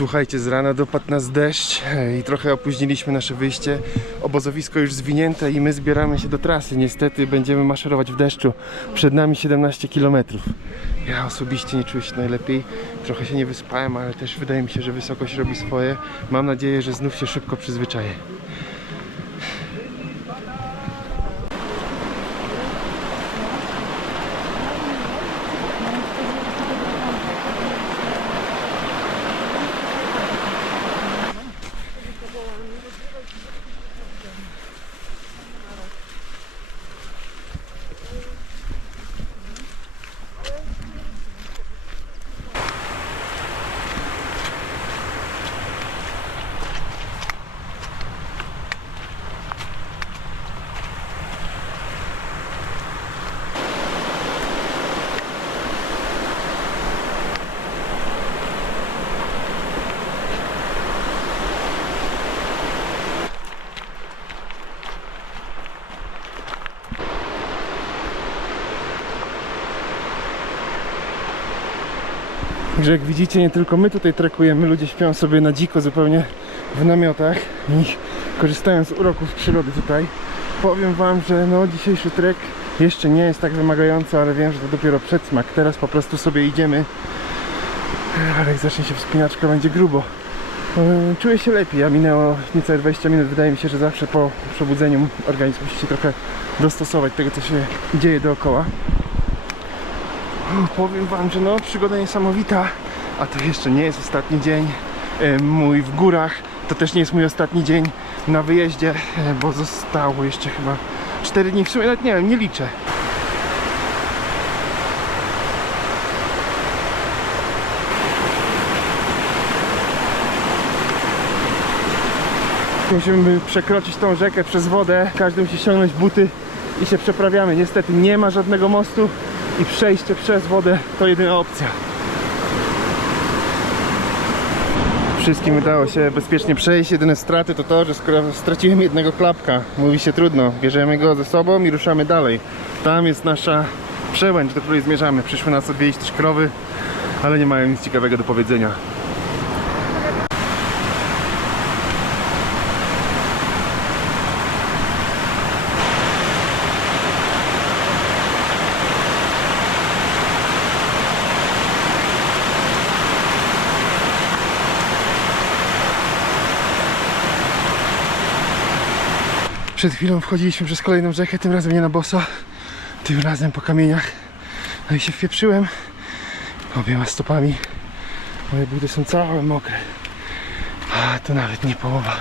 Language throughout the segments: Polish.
Słuchajcie, z rana dopadł nas deszcz e, i trochę opóźniliśmy nasze wyjście. Obozowisko już zwinięte i my zbieramy się do trasy. Niestety będziemy maszerować w deszczu. Przed nami 17 km. Ja osobiście nie czuję się najlepiej. Trochę się nie wyspałem, ale też wydaje mi się, że wysokość robi swoje. Mam nadzieję, że znów się szybko przyzwyczaję. Także jak widzicie, nie tylko my tutaj trekujemy, ludzie śpią sobie na dziko zupełnie w namiotach i korzystają z uroków przyrody tutaj. Powiem wam, że no dzisiejszy trek jeszcze nie jest tak wymagający, ale wiem, że to dopiero przedsmak. Teraz po prostu sobie idziemy, ale jak zacznie się wspinaczka, będzie grubo. E, Czuję się lepiej, a minęło niecałe 20 minut. Wydaje mi się, że zawsze po przebudzeniu organizm musi się trochę dostosować do tego, co się dzieje dookoła. Powiem wam, że no przygoda niesamowita, a to jeszcze nie jest ostatni dzień e, mój w górach. To też nie jest mój ostatni dzień na wyjeździe, e, bo zostało jeszcze chyba 4 dni. W sumie nawet nie wiem, nie liczę. Musimy przekroczyć tą rzekę przez wodę. Każdy musi ściągnąć buty i się przeprawiamy. Niestety nie ma żadnego mostu i przejście przez wodę to jedyna opcja. Wszystkim udało się bezpiecznie przejść. Jedyne straty to to, że skoro straciłem jednego klapka, mówi się trudno, bierzemy go ze sobą i ruszamy dalej. Tam jest nasza przełęcz, do której zmierzamy. Przyszły nas odwiedzić też krowy, ale nie mają nic ciekawego do powiedzenia. Przed chwilą wchodziliśmy przez kolejną rzekę, tym razem nie na boso, tym razem po kamieniach. No i się wpieprzyłem obiema stopami. Moje buty są całe mokre. A to nawet nie połowa.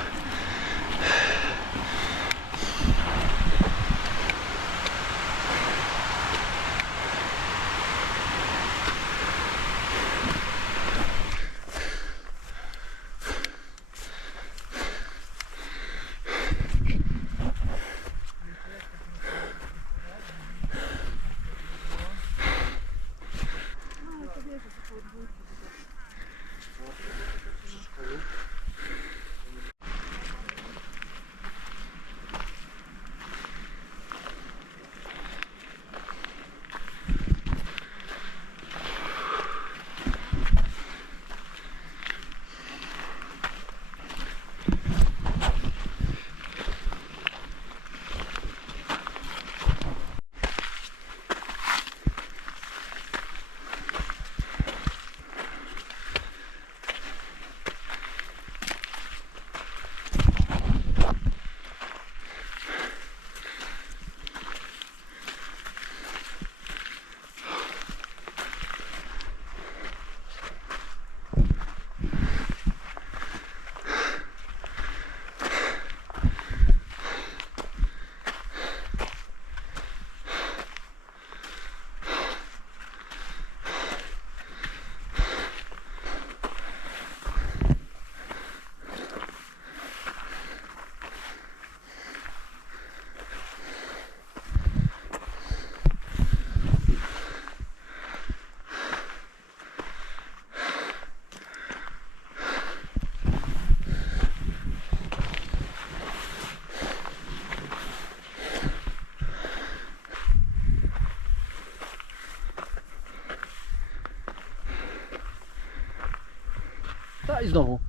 Ta i znowu.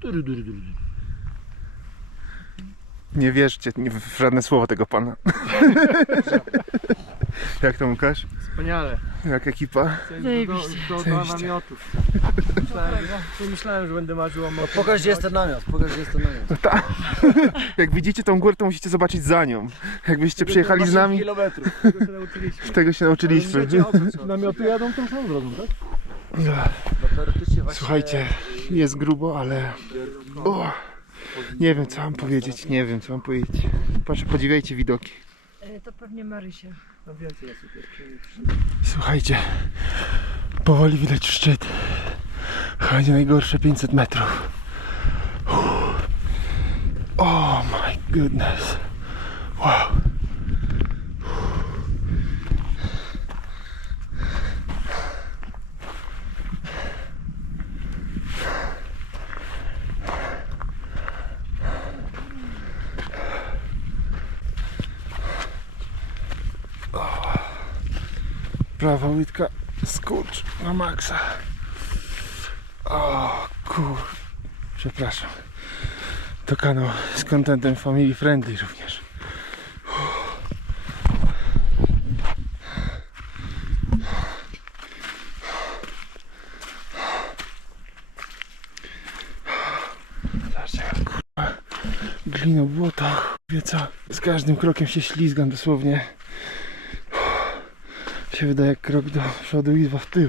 Dury, dury, dury. dury. Nie wierzcie nie w żadne słowo tego pana. Jak to Łukasz? Wspaniale. Jak ekipa? Zajebiście. Do, do, do namiotów. Myślałem, że- myślałem, że będę marzył o No, mocy. pokaż gdzie jest ten namiot, pokaż gdzie jest ten namiot. No tak. Jak widzicie tą górę, to musicie zobaczyć za nią. Jakbyście przyjechali z nami, kilometrów. Tego się nauczyliśmy. tego się nauczyliśmy. Namioty jadą tą samą drogą, tak? No, teoretycznie właśnie... Słuchajcie, jest grubo, ale... O, nie wiem co mam powiedzieć, nie wiem co mam powiedzieć. Proszę, podziwiajcie widoki. E, To pewnie Marysia. Słuchajcie, powoli widać szczyt. Chyba nie najgorsze 500 metrów. Uff. Oh my goodness. Wow. Łydka skurcz na maksa. O kur... Przepraszam. To kanał z contentem family friendly również. Zobaczcie kurwa glino błota, wie co. Z każdym krokiem się ślizgam dosłownie się wydaje jak krok do przodu i dwa w tył.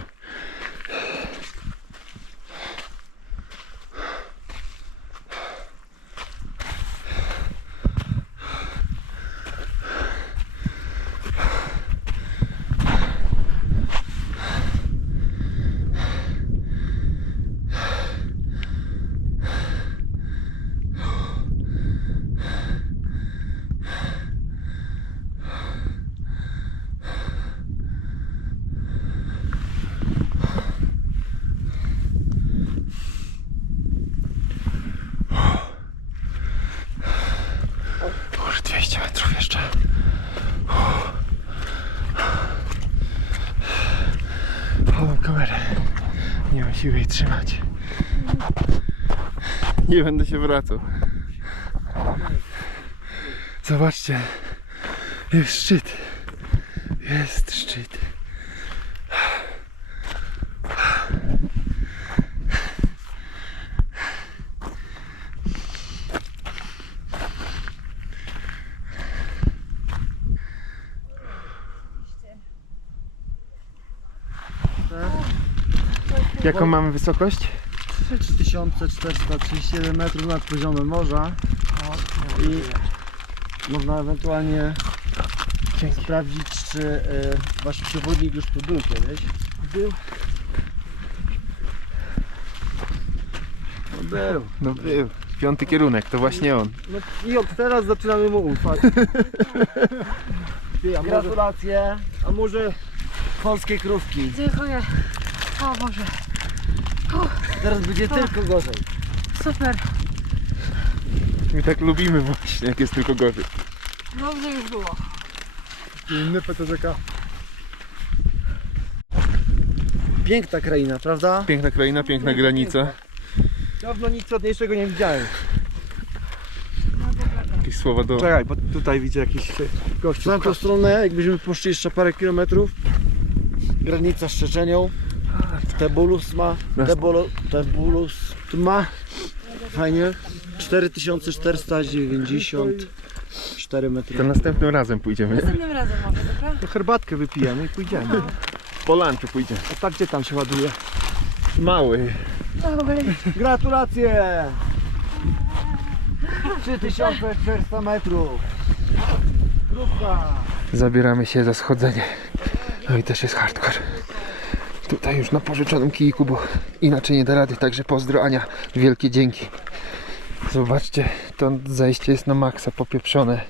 Może 200 metrów jeszcze. Chowam kamerę. Nie mam siły jej trzymać. Nie będę się wracał. Zobaczcie. Jest szczyt. Jest szczyt. Jaką mamy wysokość? 3437 metrów nad poziomem morza. I można ewentualnie Dzięki. sprawdzić, czy y, wasz przewodnik już tu był kiedyś. Był. No był. No był. Piąty kierunek, to właśnie on. No i od teraz zaczynamy mu ufać. Ty, a Gratulacje. a może Polskie krówki. Dziękuję. O Boże, Teraz będzie tylko gorzej. super. My tak lubimy właśnie, jak jest tylko gorzej. Dobrze już było. inny PTZK. Piękna kraina, prawda? Piękna kraina, piękna granica. Dawno nic ładniejszego nie widziałem. Jakieś słowa do... Czekaj, bo tutaj widzę jakiś gościu. W tamtą stronę, jakbyśmy poszli jeszcze parę kilometrów, granica z Czeczenią, Tebulus ma, Tebulus ma, fajnie, 4494 metry. To następnym razem pójdziemy. Następnym razem może, dobra? To herbatkę wypijemy i pójdziemy. Po lunchu pójdziemy. A tak gdzie tam się ładuje? Mały. Gratulacje! 3400 metrów. Krówka. Zabieramy się za schodzenie. No i też jest hardcore. Tutaj już na pożyczonym kijku, bo inaczej nie da rady. Także pozdro Ania, wielkie dzięki. Zobaczcie, to zejście jest na maksa popieprzone.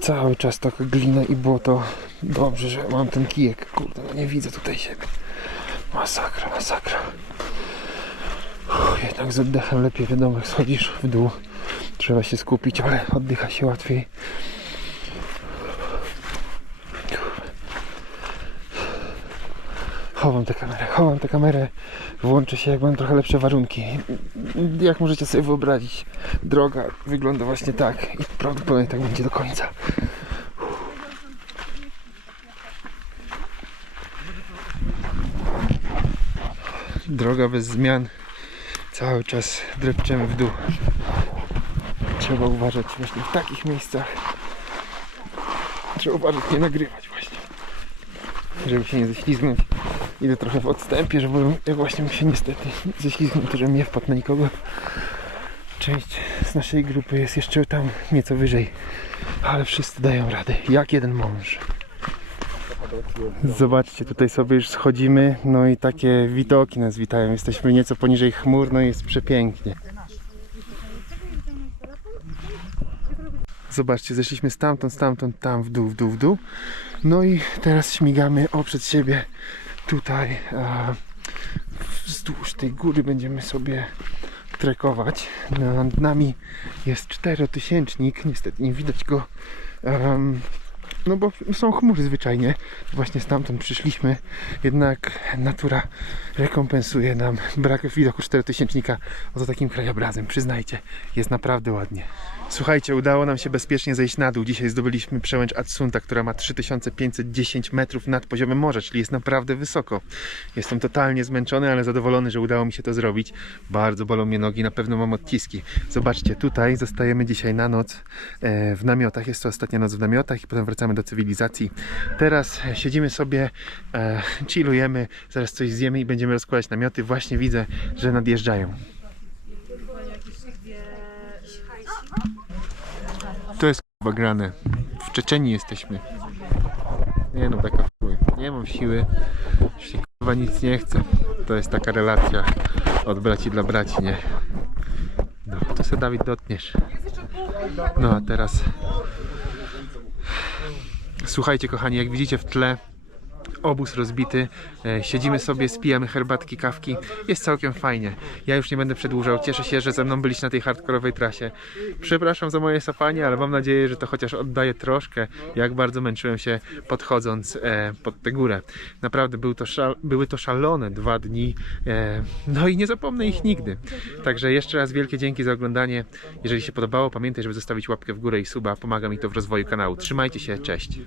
Cały czas taka glina i błoto. Dobrze, że mam ten kijek. Kurde, no nie widzę tutaj siebie. Masakra, masakra. Uff, jednak z oddechem lepiej wiadomo, jak schodzisz w dół. Trzeba się skupić, ale oddycha się łatwiej. Chowam tę kamerę, chowam tę kamerę, włączę się jak mam trochę lepsze warunki. Jak możecie sobie wyobrazić, droga wygląda właśnie tak i prawdopodobnie tak będzie do końca. Droga bez zmian, cały czas drepczemy w dół. Trzeba uważać właśnie w takich miejscach. Trzeba uważać nie nagrywać właśnie żeby się nie ześlizgnąć. Idę trochę w odstępie, żeby właśnie mi się niestety ześlizgnął, to żebym nie wpadł na nikogo. Część z naszej grupy jest jeszcze tam nieco wyżej, ale wszyscy dają radę, jak jeden mąż. Zobaczcie, tutaj sobie już schodzimy, no i takie widoki nas witają. Jesteśmy nieco poniżej chmur, no i jest przepięknie. Zobaczcie, zeszliśmy stamtąd, stamtąd, tam w dół, w dół, w dół. No i teraz śmigamy o przed siebie tutaj a, wzdłuż tej góry będziemy sobie trekować. Nad nami jest czterotysięcznik, niestety nie widać go. No bo są chmury zwyczajnie. Właśnie stamtąd przyszliśmy. Jednak natura rekompensuje nam brak widoku czterotysięcznika oto takim krajobrazem. Przyznajcie, jest naprawdę ładnie. Słuchajcie, udało nam się bezpiecznie zejść na dół. Dzisiaj zdobyliśmy przełęcz Adsunta, która ma 3510 metrów nad poziomem morza, czyli jest naprawdę wysoko. Jestem totalnie zmęczony, ale zadowolony, że udało mi się to zrobić. Bardzo bolą mnie nogi, na pewno mam odciski. Zobaczcie, tutaj zostajemy dzisiaj na noc e, w namiotach. Jest to ostatnia noc w namiotach i potem wracamy do cywilizacji. Teraz siedzimy sobie, e, chillujemy, zaraz coś zjemy i będziemy rozkładać namioty. Właśnie widzę, że nadjeżdżają. To jest chyba grane. W Czeczeni jesteśmy. Nie no, taka chuj. Nie mam siły. Jeśli kurwa nic nie chcę. To jest taka relacja od braci dla braci, nie? No, to se Dawid dotniesz. No a teraz... Słuchajcie kochani, jak widzicie w tle obóz rozbity, e, siedzimy sobie, spijamy herbatki, kawki, jest całkiem fajnie. Ja już nie będę przedłużał, cieszę się, że ze mną byliście na tej hardkorowej trasie. Przepraszam za moje sapanie, ale mam nadzieję, że to chociaż oddaje troszkę, jak bardzo męczyłem się podchodząc e, pod tę górę. Naprawdę był to były to szalone dwa dni, e, no i nie zapomnę ich nigdy. Także jeszcze raz wielkie dzięki za oglądanie. Jeżeli się podobało, pamiętaj, żeby zostawić łapkę w górę i suba, pomaga mi to w rozwoju kanału. Trzymajcie się, cześć!